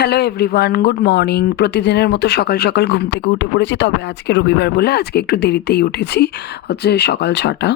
Hello everyone, good morning. প্রতিদিনের মতো সকাল সকাল ঘুম থেকে উঠে পড়েছি, তবে আজকে রবিবার বলে আজকে একটু দেরিতেই উঠেছি, হচ্ছে সকাল 6টা।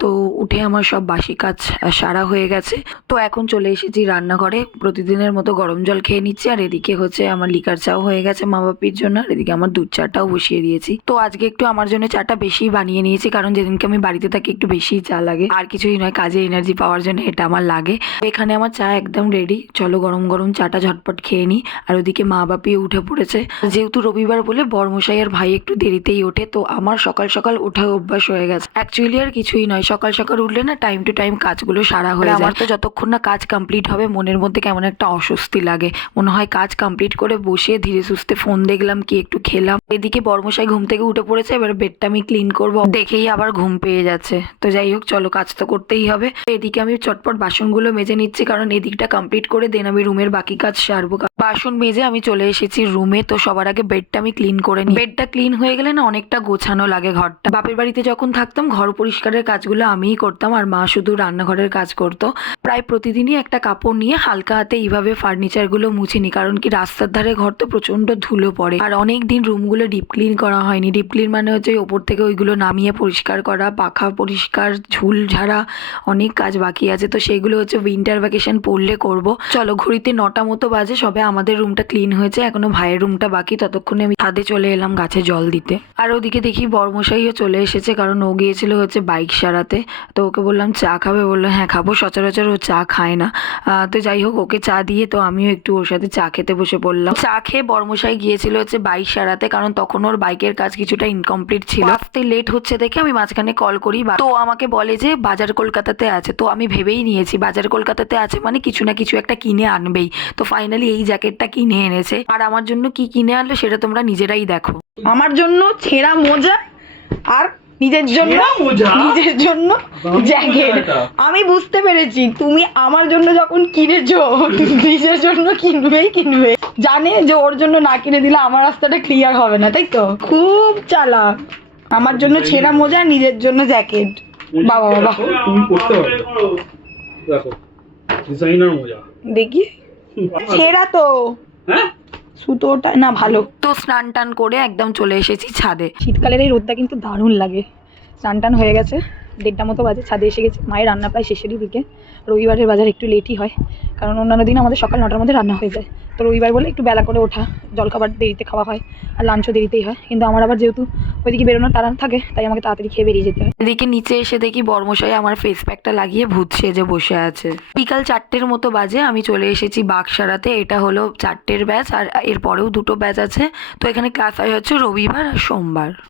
তো উঠে আমার সব বাসি কাজ সারা হয়ে গেছে। তো এখন চলে এসেছি রান্নাঘরে, প্রতিদিনের মতো গরম জল খেয়ে নিচ্ছি। আর এদিকে হচ্ছে আমার লিকার চাও হয়ে গেছে মা বাপির জন্য, আর এদিকে আমার দুধ চাটাও বসিয়ে দিয়েছি। তো আজকে একটু আমার জন্য চাটা বেশি বানিয়ে নিয়েছি, কারণ যেদিনকে আমি বাড়িতে থাকি একটু বেশি চা লাগে, আর কিছুই নয়, কাজে এনার্জি পাওয়ার জন্য এটা আমার লাগে। এখানে আমার চা একদম রেডি, চলো গরম গরম চাটা ঝটপট খেয়ে নিই। আর ওদিকে মা বাপিও উঠে পড়েছে, যেহেতু রবিবার বলে বড়মশাই আর ভাই একটু দেরিতেই ওঠে, তো আমার সকাল সকাল ওঠা অভ্যাস হয়ে গেছে। অ্যাকচুয়ালি আর কিছুই নয়, সকাল সকাল উঠলে না টাইম টু টাইম কাজগুলো সারা হয়ে যায়। আমার তো যতক্ষণ না কাজ কমপ্লিট হবে মনের মধ্যে কেমন একটা অস্বস্তি লাগে, মনে হয় কাজ কমপ্লিট করে বসে ধীরে সুস্থে ফোন দেখলাম কি একটু খেলাম। এদিকে বড়মশাই ঘুম থেকে উঠে পড়েছে, এবার বেডটা আমি ক্লিন করবো, দেখেই আবার ঘুম পেয়ে যাচ্ছে। তো যাই হোক, চলো কাজ তো করতেই হবে। এদিকে আমি চটপট বাসনগুলো মেজে নিচ্ছি, কারণ এদিকটা কমপ্লিট করে দেন আমি রুমের বাকি কাজ সারবো। বাসন মেজে আমি চলে এসেছি রুমে। তো সবার আগে বেডটা আমি ক্লিন করে নিই। বেডটা ক্লিন হয়ে গেলে না অনেকটা গোছানো লাগে ঘরটা। বাপের বাড়িতে যখন থাকতাম ঘর পরিষ্কারের কাজগুলো আমিই করতাম, আর মা শুধু রান্নাঘরের কাজ করতো। প্রায় প্রতিদিনই একটা কাপড় নিয়ে হালকা হাতে এইভাবে ফার্নিচারগুলো মুছিনি, কারণ কি রাস্তার ধারে ঘর তো প্রচন্ড ধুলো পড়ে, আর অনেক দিন রুমগুলো ডিপ ক্লিন করা হয়নি। ডিপ ক্লিন মানে হচ্ছে ওপর থেকে ওইগুলো নামিয়ে পরিষ্কার করা, পাখা পরিষ্কার, ঝুল ঝাড়া, অনেক কাজ বাকি আছে। তো সেগুলো হচ্ছে উইন্টার ভ্যাকেশন পড়লে করব। চলো, ঘড়িতে 9টা মতো বাজে, সবে আমাদের রুমটা ক্লিন হয়েছে, এখনো ভাইয়ের রুমটা বাকি। ততক্ষণে আমি ছাদে চলে এলাম গাছে জল দিতে। আর ওদিকে দেখি বড়মশাইও চলে এসেছে, কারণ ও গিয়েছিল হচ্ছে বাইক সারাতে। তো ওকে বললাম চা খাবে, বললো হ্যাঁ খাবো। সচরাচর ও চা খায় না। তো যাই হোক, ওকে চা দিয়ে তো আমিও একটু ওর সাথে চা খেতে বসে পড়লাম। চা খেয়ে বড়মশাই গিয়েছিল হচ্ছে বাইক সারাতে, কারণ তখন ওর বাইকের কাজ কিছুটা ইনকমপ্লিট ছিল। আসতে লেট হচ্ছে দেখে আমি মাঝখানে কল করি, তো আমাকে বলে যে বাজার কলকাতাতে আছে। তো আমি ভেবেই নিয়েছি বাজার কলকাতাতে আছে মানে কিছু না কিছু একটা কিনে আনবেই। তো ফাইনালি এই জ্যাকেটটা কিনে এনেছে, আর আমার জন্য কি কিনে আনলো সেটা তোমরা নিজেরাই দেখো। আমার জন্য ছেঁড়া মোজা, আর নিজের জন্য জ্যাকেট। আমি বুঝতে পেরেছি তুমি আমার জন্য যখন কিনেছো নিজের জন্য কিনবে, জানে যে ওর জন্য না কিনে দিলে আমার রাস্তাটা ক্লিয়ার হবে না, তাই তো? খুব চালাক। আমার জন্য ছেঁড়া মোজা, নিজের জন্য জ্যাকেট। বাবা বাবা, তুমি করতে পারবে। দেখো ডিজাইনার মোজা, দেখি ছেঁড়া তো, হ্যাঁ সুতোটা না ভালো। তো স্নান টান করে একদম চলে এসেছি ছাদে। শীতকালের এই রোদটা কিন্তু দারুণ লাগে। স্নান টান হয়ে গেছে, 1:30 মতো বাজে, ছাদে এসে গেছে। মায়ের রান্না প্রায় শেষেরই দিকে। রবিবারের বাজার একটু লেটই হয়, কারণ অন্যান্য দিন আমাদের সকাল 9টার মধ্যে রান্না হয়ে যায়। তো রবিবার বলে একটু বেলা করে ওঠা, জলখাবার দেরিতে খাওয়া হয়, আর লাঞ্চও দেরিতেই হয়। কিন্তু আমার আবার যেহেতু ওইদিকে বেরোনোর তাড়া থাকে, তাই আমাকে তাড়াতাড়ি খেয়ে বেরিয়ে যেতে হয়। এদিকে নিচে এসে দেখি বর্মশাই আমার ফেস প্যাকটা লাগিয়ে ভূত সেজে বসে আছে। বিকাল 4টের মতো বাজে, আমি চলে এসেছি বাগসারাতে। এটা হলো 4টের ব্যাচ, আর এর পরেও 2টো ব্যাচ আছে। তো এখানে ক্লাস হয় হচ্ছে রবিবার আর সোমবার।